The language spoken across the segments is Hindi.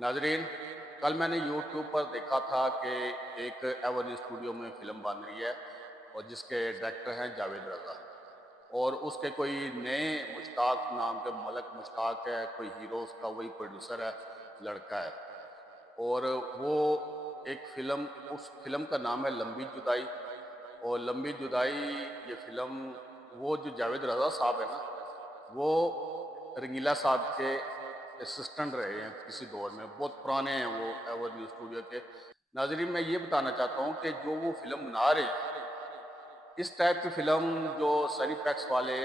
नाजरीन, कल मैंने यूट्यूब पर देखा था कि एक एवन स्टूडियो में फ़िल्म बन रही है और जिसके डायरेक्टर हैं जावेद रज़ा। और उसके कोई नए मुश्ताक नाम के मलक मुश्ताक है, कोई हीरो उसका वही प्रोड्यूसर है, लड़का है। और वो एक फ़िल्म, उस फिल्म का नाम है लंबी जुदाई। और लंबी जुदाई ये फ़िल्म, वो जो जावेद रज़ा साहब है ना, वो रंगीला साहब के असिस्टेंट रहे हैं किसी दौर में, बहुत पुराने हैं वो एवर न्यूज़ स्टूडियो के। नाजरीन, मैं ये बताना चाहता हूँ कि जो वो फिल्म बना रहे हैं, इस टाइप की फिल्म जो सनीप्लेक्स वाले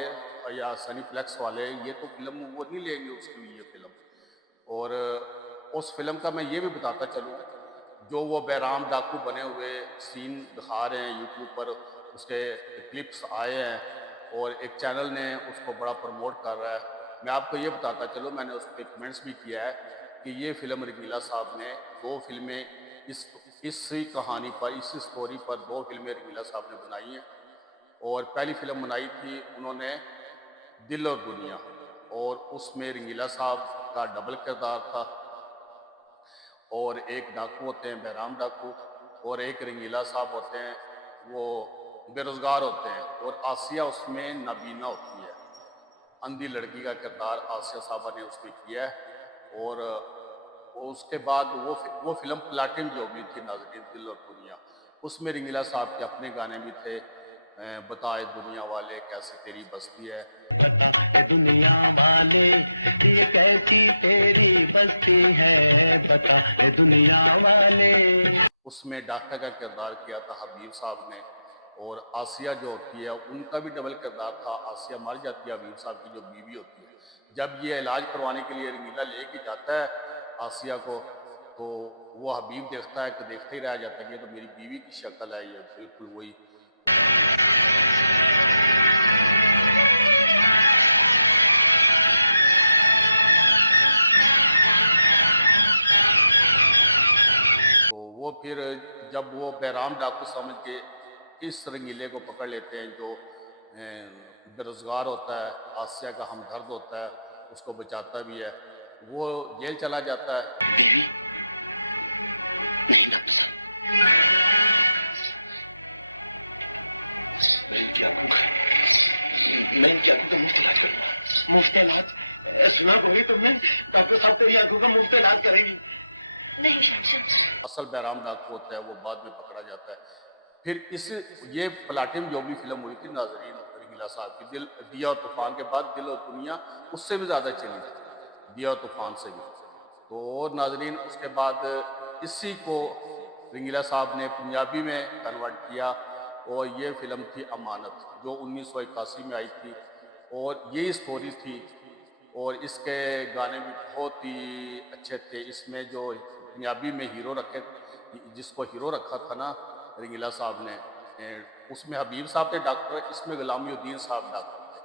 या सनीप्लेक्स वाले, ये तो फिल्म वो नहीं लेंगे उसके लिए फिल्म। और उस फिल्म का मैं ये भी बताता चलूँ, जो वो बैराम डाकू बने हुए सीन दिखा रहे हैं यूट्यूब पर, उसके क्लिप्स आए हैं और एक चैनल ने उसको बड़ा प्रमोट कर रहा है। मैं आपको ये बताता चलूँ, मैंने उस पर कमेंट्स भी किया है कि ये फिल्म रंगीला साहब ने दो फिल्में इसी कहानी पर, इसी स्टोरी पर दो फिल्में रंगीला साहब ने बनाई हैं। और पहली फिल्म बनाई थी उन्होंने दिल और दुनिया, और उसमें रंगीला साहब का डबल किरदार था। और एक डाकू होते हैं बैराम डाकू, और एक रंगीला साहब होते हैं, वो बेरोजगार होते हैं। और आसिया उसमें नाबीना होती है, अंधी लड़की का किरदार आसिया साहबा ने उसमें किया है। और उसके बाद वो फिल्म प्लाटिनम जुबली थी नाज़रीन, दिल और दुनिया। उसमें रंगीला साहब के अपने गाने भी थे, बता ए दुनिया वाले कैसी तेरी बस्ती है। बता ए दुनिया वाले ये कैसी तेरी बस्ती है, बता ए दुनिया वाले। उसमें डॉक्टर का किरदार किया था हबीब साहब ने। और आसिया जो होती है उनका भी डबल किरदार था। आसिया मर जाती है हबीब साहब की जो बीवी होती है। जब ये इलाज करवाने के लिए रंगीला लेके जाता है आसिया को, तो वो हबीब देखता है कि देखते ही रह जाता है कि ये तो मेरी बीवी की शक्ल है, ये बिल्कुल वही। तो वो फिर जब वो बैराम डाकू समझ के इस रंगीले को पकड़ लेते हैं, जो बेरोजगार होता है, आसिया का हमदर्द होता है, उसको बचाता भी है, वो जेल चला जाता है। बीवी नहीं डॉक्टर साहब, मैं इनकी आंखों का मुफ्त इलाज करूंगा। मुफ्त इलाज? सुना गोरी तुमने? डॉक्टर साहब तेरी आंखों का मुफ्त इलाज करेंगी? नहीं शहंशाह। असल बैराम डाकू होता है, वो बाद में पकड़ा जाता है। फिर ये प्लाटिनम जो भी फिल्म हुई थी नाजरीन रंगीला साहब की, दिया और तूफान के बाद दिल और दुनिया उससे भी ज़्यादा चली थी, दिया और तूफान से भी। तो और नाजरीन उसके बाद इसी को रंगीला साहब ने पंजाबी में कन्वर्ट किया, और ये फिल्म थी अमानत, जो 1981 में आई थी। और यही स्टोरी थी, और इसके गाने भी बहुत ही अच्छे थे। इसमें जो पंजाबी में हीरो रखे, जिसको हीरो रखा था ना रंगीला साहब ने, उसमें हबीब साहब थे डॉक्टर, इसमें गुलामुद्दीन साहब डॉक्टर थे।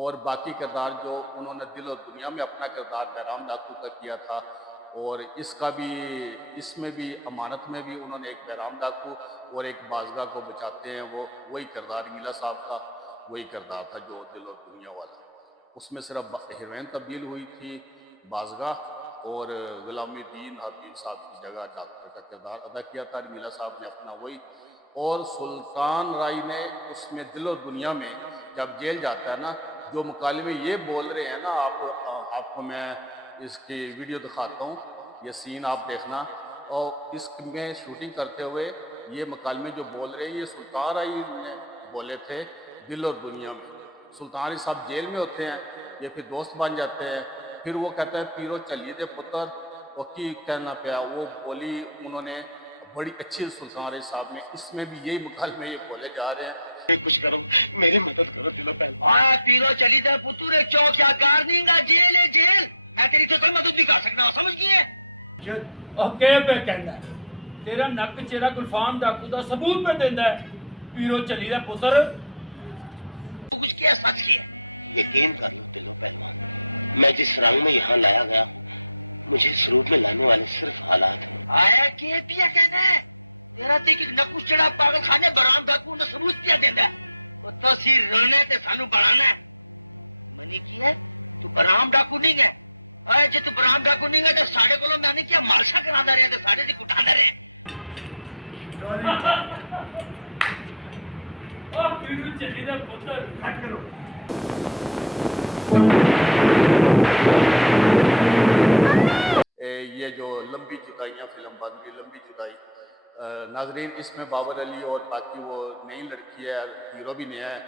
और बाकी किरदार जो उन्होंने दिल और दुनिया में अपना किरदार बैराम डाकू का किया था, और इसका भी, इसमें भी अमानत में भी उन्होंने एक बैराम डाकू और एक बाजगा को बचाते हैं, वो वही किरदार रंगीला साहब का वही किरदार था जो दिल और दुनिया वाला। उसमें सिर्फ हीरोइन तब्दील हुई थी बाजगा, और गुलामुद्दीन हबीब साहब की जगह डॉक्टर का किरदार अदा किया था रंगीला साहब ने अपना वही। और सुल्तान राय ने उसमें दिल और दुनिया में जब जेल जाता है ना, जो मुकालमे ये बोल रहे हैं ना, आपको मैं इसकी वीडियो दिखाता हूँ, ये सीन आप देखना। और इसमें शूटिंग करते हुए ये मुकालमे जो बोल रहे हैं, ये सुल्तान राय ने बोले थे दिल और दुनिया में। सुल्तान राय साहब जेल में होते हैं, ये फिर दोस्त बन जाते हैं। फिर वो कहते हैं पीरो चलिए दे पुत्र, वो की कहना पाया, वो बोली उन्होंने बड़ी अच्छी सुल्तान राय साहब में। इसमें भी यही मुकालमे ये बोले जा रहे हैं। कुछ करो, मेरी मदद करो दिलो पहले। पीरो चली दे पुत्र, चौक क्या कर देगा, जेल है जेल। मैं तेरी से कोई मदद नहीं कर सकता, समझ गई? पे कहना है तेरा नक चेहरा गुलफाम डाकू का सबूत पे देंदा है, पीरो चली दा पुत्र। कुछ किया सच किया। यकीन कर लो दिलो पहलवान, मैं जिस रंग में यहाँ लाया गया हूँ, मुझे इस रूप में लाने वाले सिर्फ हालात हैं। आया के पिया कहना है तेरा ते कि नकू चढ़ा पागल खाने बराम डाकू ने सबूत पिया देंदा है। वो तो सी रोने ते सानू बनाना है। मनी की है तू बराम डाकू नहीं है, अरे जे तू बराम बैकू नहीं गए तो साढ़े को मैंने क्या मालशा करांदा रहे तो साढ़े से कुटांदा रहे ਉਹ ਪੀਰੂ ਚੱਲੀ ਦਾ ਪੁੱਤਰ ਕੱਟ ਕਰੋ ये जो लंबी जुदाइयाँ फिल्म बन गई, लंबी जुदाई, नाजरीन इसमें बाबर अली और बाकी वो नई लड़की है, हीरो भी नया है।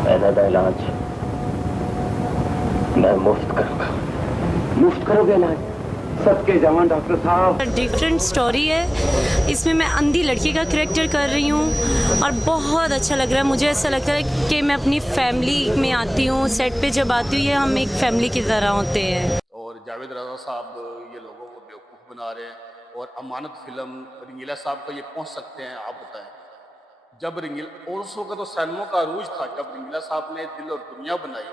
पैदा का इलाज मैं मुफ्त करूंगा। मुफ्त करोगे इलाज? सबके जवान डॉक्टर साहब। डिफरेंट स्टोरी है, इसमें मैं अंधी लड़की का करेक्टर कर रही हूँ और बहुत अच्छा लग रहा है। मुझे ऐसा लगता है कि मैं अपनी फैमिली में आती हूँ, सेट पे जब आती हूँ ये हम एक फैमिली की तरह होते हैं। और जावेद रज़ा साहब ये लोगों को बेवकूफ़ बना रहे हैं। और अमानत फिल्म रंगीला साहब को ये पहुंच सकते हैं, आप बताएं। जब रंगीला, और उस वक्त तो सैलमों का अरूज था जब रंगीला साहब ने दिल और दुनिया बनाई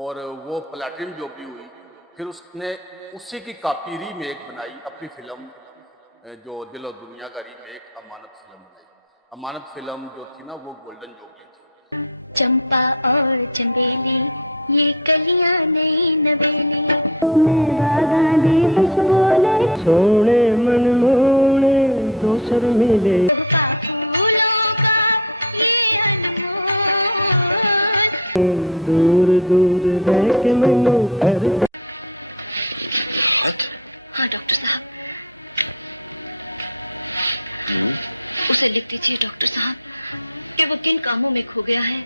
और वो प्लेटिनम जोबी हुई, फिर उसने उसी की कॉपी रीमेक बनाई अपनी फिल्म जो दिल और दुनिया का रीमेक अमानत फिल्म बनाई। अमानत फिल्म जो थी ना वो गोल्डन जोबी थी। चंपा और चंबेली ये कलियां नई नवेली सोने मन मोने दोसर मिले तोहफा फूलों का ये अनमोल। दूर दूर रह के मैनू घर हाँ डॉक्टर साहब, उसे लिख दीजिए डॉक्टर साहब कि वो किन कामों में खो गया है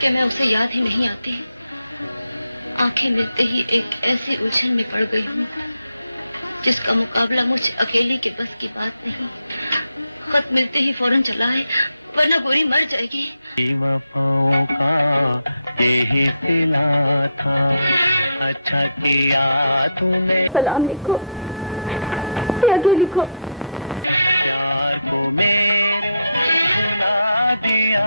कि मैं उसे याद ही नहीं आती। आंखें मिलते ही एक ऐसी उलझन में पड़ गई हूँ जिसका मुकाबला मुझ अकेली के बस की बात नहीं। खत मिलते ही फौरन चला है वरना गोरी मर जाएगी। वफाओं का यही सिला था, अच्छा किया तूने सलाम लिखो या आगे लिखो। प्यार को मेरे भुला दिया।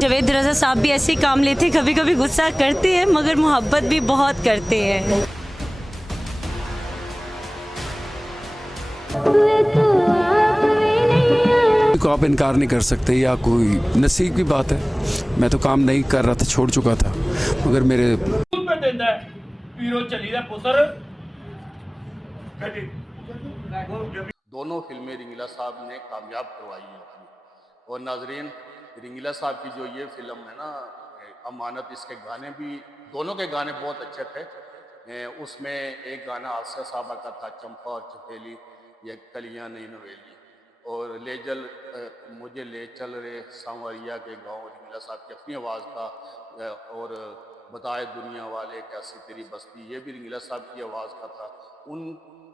जावेद रज़ा साहब भी ऐसे काम लेते, कभी कभी गुस्सा करते हैं मगर मोहब्बत भी बहुत करते हैं। को आप इनकार नहीं कर सकते या कोई नसीब की बात है। मैं तो काम नहीं कर रहा था, छोड़ चुका था, मगर मेरे सबूत पे देंदा है पीरो ਚੱਲੀ ਦਾ ਪੁੱਤਰ दोनों फिल्में रंगीला साहब ने कामयाब करवाई हैं अपनी। और नाजरीन रंगीला साहब की जो ये फिल्म है ना अमानत, इसके गाने भी, दोनों के गाने बहुत अच्छे थे। उसमें एक गाना आसिया साहबा का था, चंपा और चपेली ये कलियां नहीं नवेली, और ले चल मुझे ले चल रे सांवरिया के गांव, रंगीला साहब की अपनी आवाज़ का। और बताए दुनिया वाले कैसी तेरी बस्ती, ये भी रंगीला साहब की आवाज़ का था।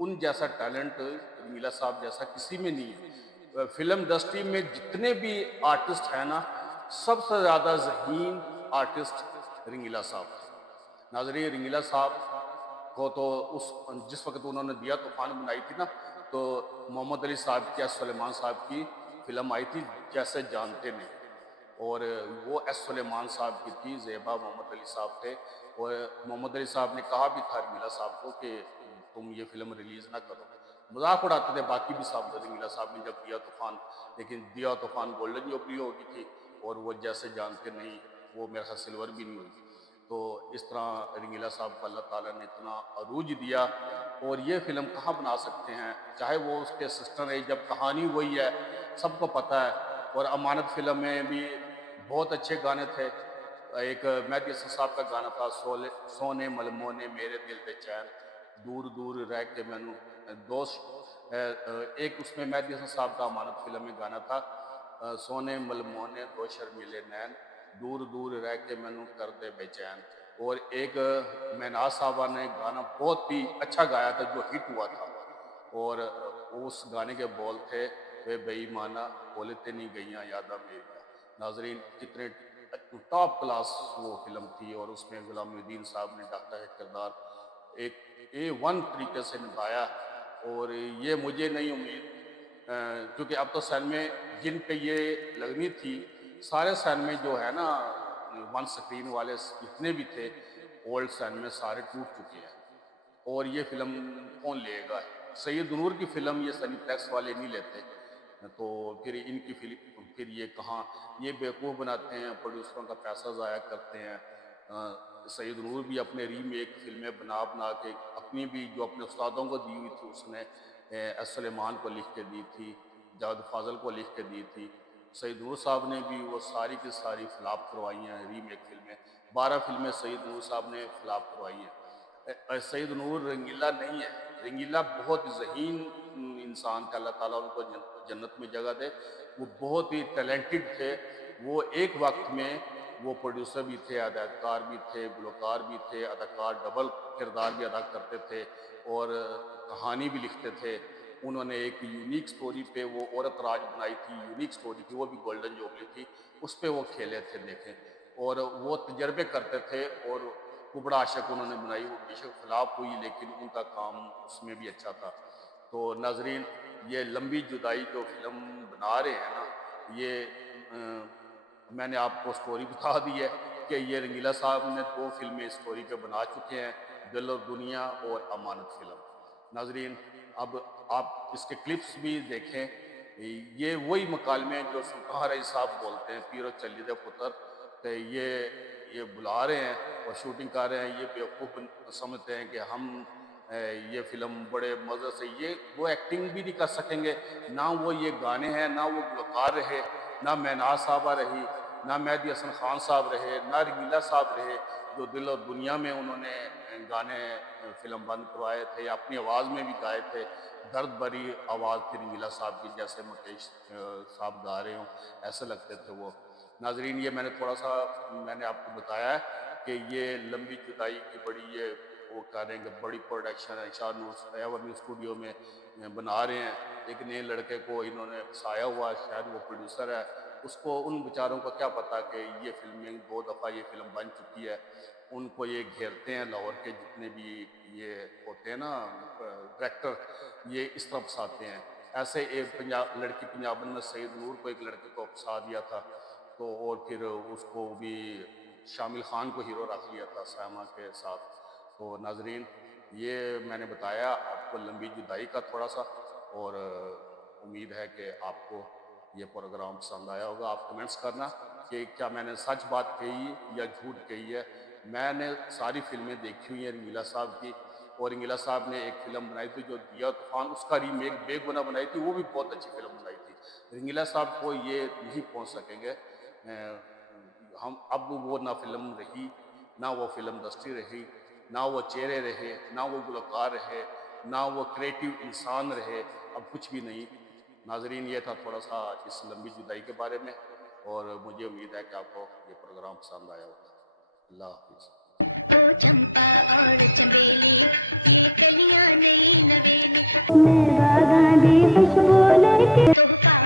उन जैसा टैलेंट रंगीला साहब जैसा किसी में नहीं है। फिल्म इंडस्ट्री में जितने भी आर्टिस्ट हैं ना, सबसे ज़्यादा ज़हीन आर्टिस्ट रंगीला साहब थे। नाज़रीन रंगीला साहब को तो जिस वक्त उन्होंने दिया तूफान बनाई थी ना, तो मोहम्मद अली साहब की, एस सुलेमान साहब की फिल्म आई थी जैसे जानते नहीं, और वो एस सुलेमान साहब की थी, ज़ेबा मोहम्मद अली साहब थे। और मोहम्मद अली साहब ने कहा भी था रंगीला साहब को कि तुम ये फिल्म रिलीज़ ना करो, मजाक उड़ाते थे बाकी भी साहब रंगीला साहब ने जब दिया तूफान। लेकिन दिया तूफान गोल्डन जुबली हो गई थी और वो जैसे जानते नहीं वो मेरे साथ सिल्वर भी नहीं हुई। तो इस तरह रंगीला साहब को अल्लाह ताला ने इतना अरूज दिया। और ये फिल्म कहाँ बना सकते हैं, चाहे वो उसके सिस्टर है, जब कहानी वही है सबको पता है। और अमानत फिल्म में भी बहुत अच्छे गाने थे। एक मेहदी हसन साहब का गाना था, सोने मलमोने मेरे दिल पे चैन, दूर दूर रह के मैनू दोस्त। एक उसमें मेहदी हसन साहब का अमानत फिल्म में गाना था, सोने मलमोने दो शर्मीले नैन, दूर दूर रह के मैनू कर दे बेचैन। और एक महनाज साहबा ने गाना बहुत ही अच्छा गाया था जो हिट हुआ था, और उस गाने के बोल थे, वे बेईमाना बोलते नहीं गईयाँ यादा मेरिया। नाजरीन कितने टॉप क्लास वो फिल्म थी, और उसमें गुलामुद्दीन साहब ने डॉक्टर का किरदार एक A1 तरीके से निभाया। और ये मुझे नहीं उम्मीद, क्योंकि अब तो सैन में जिन पे ये लगनी थी, सारे सैन में जो है ना वन स्क्रीन वाले जितने भी थे ओल्ड सैन में सारे टूट चुके हैं। और ये फिल्म कौन लेगा? सैयद नूर की फिल्म ये सनीप्लेक्स वाले नहीं लेते, तो फिर इनकी फिल्म फिर ये कहाँ, ये बेवकूफ़ बनाते हैं, प्रोड्यूसरों का पैसा ज़ाया करते हैं। सईद नूर भी अपने रीमेक फिल्में बना बना के अपनी भी जो अपने उस्तादों को दी हुई थी उसने एस सलेमान को लिख के दी थी, जावेद फाजल को लिख के दी थी। सईद नूर साहब ने भी वो सारी की सारी फ्लॉप करवाई हैं रीमेक फिल्में। 12 फिल्में सईद नूर साहब ने फ्लॉप करवाई हैं। सईद नूर रंगीला नहीं है, रंगीला बहुत ज़हीन इंसान थे, अल्लाह ताला उनको जन्नत में जगह दे। वो बहुत ही टैलेंटेड थे। वो एक वक्त में वो प्रोड्यूसर भी थे, अदाकार भी थे, गुलकार भी थे, अदाकार डबल किरदार भी अदा करते थे और कहानी भी लिखते थे। उन्होंने एक यूनिक स्टोरी पे वो औरत राज बनाई थी, यूनिक स्टोरी थी, वो भी गोल्डन जुबली थी, उस पर वो खेले थे देखें। और वो तजर्बे करते थे और कुबड़ा आशिक उन्होंने बनाई, वो बेशक फ्लॉप हुई लेकिन उनका काम उसमें भी अच्छा था। तो नाजरीन, ये लंबी जुदाई जो फिल्म बना रहे हैं ना, ये मैंने आपको स्टोरी बता दी है कि ये रंगीला साहब ने 2 फिल्में इस स्टोरी पे बना चुके हैं, दिल और दुनिया और अमानत फिल्म। नाजरीन, अब आप इसके क्लिप्स भी देखें। ये वही मकालमे जो सुल्तान रईस साहब बोलते हैं, पीरो चली दे पुत्र, तो ये बुला रहे हैं और शूटिंग कर रहे हैं। ये बेवकूफ़ समझते हैं कि हम ये फ़िल्म बड़े मज़े से, ये वो एक्टिंग भी नहीं कर सकेंगे, ना वो ये गाने हैं, ना वो गुलकार रहे, ना महनाज साहबा रही, ना मेहदी हसन खान साहब रहे, ना रंगीला साहब रहे जो दिल और दुनिया में उन्होंने गाने फिल्म बंद करवाए थे या अपनी आवाज़ में भी गाए थे। दर्द भरी आवाज़ थी रंगीला साहब की, जैसे मुकेश साहब गा रहे हों, ऐसे लगते थे वो। नाजरीन, ये मैंने आपको बताया है कि ये लंबी जुदाई की बड़ी ये वो करेंगे, बड़ी प्रोडक्शन है, शाह एवर स्टूडियो में बना रहे हैं। एक नए लड़के को इन्होंने फंसाया हुआ, शायद वो प्रोड्यूसर है, उसको उन बेचारों को क्या पता कि ये फिल्में 2 दफ़ा ये फिल्म बन चुकी है। उनको ये घेरते हैं, लाहौर के जितने भी ये होते हैं ना डायरेक्टर, ये इस तरह फंसाते हैं। ऐसे एक लड़की पंजाबन में सईद नूर को एक लड़के को फंसा दिया था, तो और फिर उसको भी शामिल खान को हीरो रख लिया था सामा के साथ। तो नाजरीन, ये मैंने बताया आपको लंबी जुदाई का थोड़ा सा, और उम्मीद है कि आपको ये प्रोग्राम पसंद आया होगा। आप कमेंट्स करना कि क्या मैंने सच बात कही या झूठ कही है। मैंने सारी फिल्में देखी हुई हैं रंगीला साहब की, और रंगीला साहब ने एक फ़िल्म बनाई थी जो दिया तूफान, उसका रीमेक बेगुनाह बनाई थी, वो भी बहुत अच्छी फिल्म बनाई थी। रंगीला साहब को ये नहीं पहुंच सकेंगे हम। अब वो ना फिल्म रही, ना वो फिल्म दस्ती रही, ना वो चेहरे रहे, ना वो गुलकार रहे, ना वो क्रिएटिव इंसान रहे, अब कुछ भी नहीं। नाजरीन, ये था थोड़ा सा इस लंबी जुदाई के बारे में, और मुझे उम्मीद है कि आपको ये प्रोग्राम पसंद आया होगा। अल्लाह हाफिज़। ओ चंपा और चंबेली, ये कलियां नई नवेली, खुशबू लेके तोहफा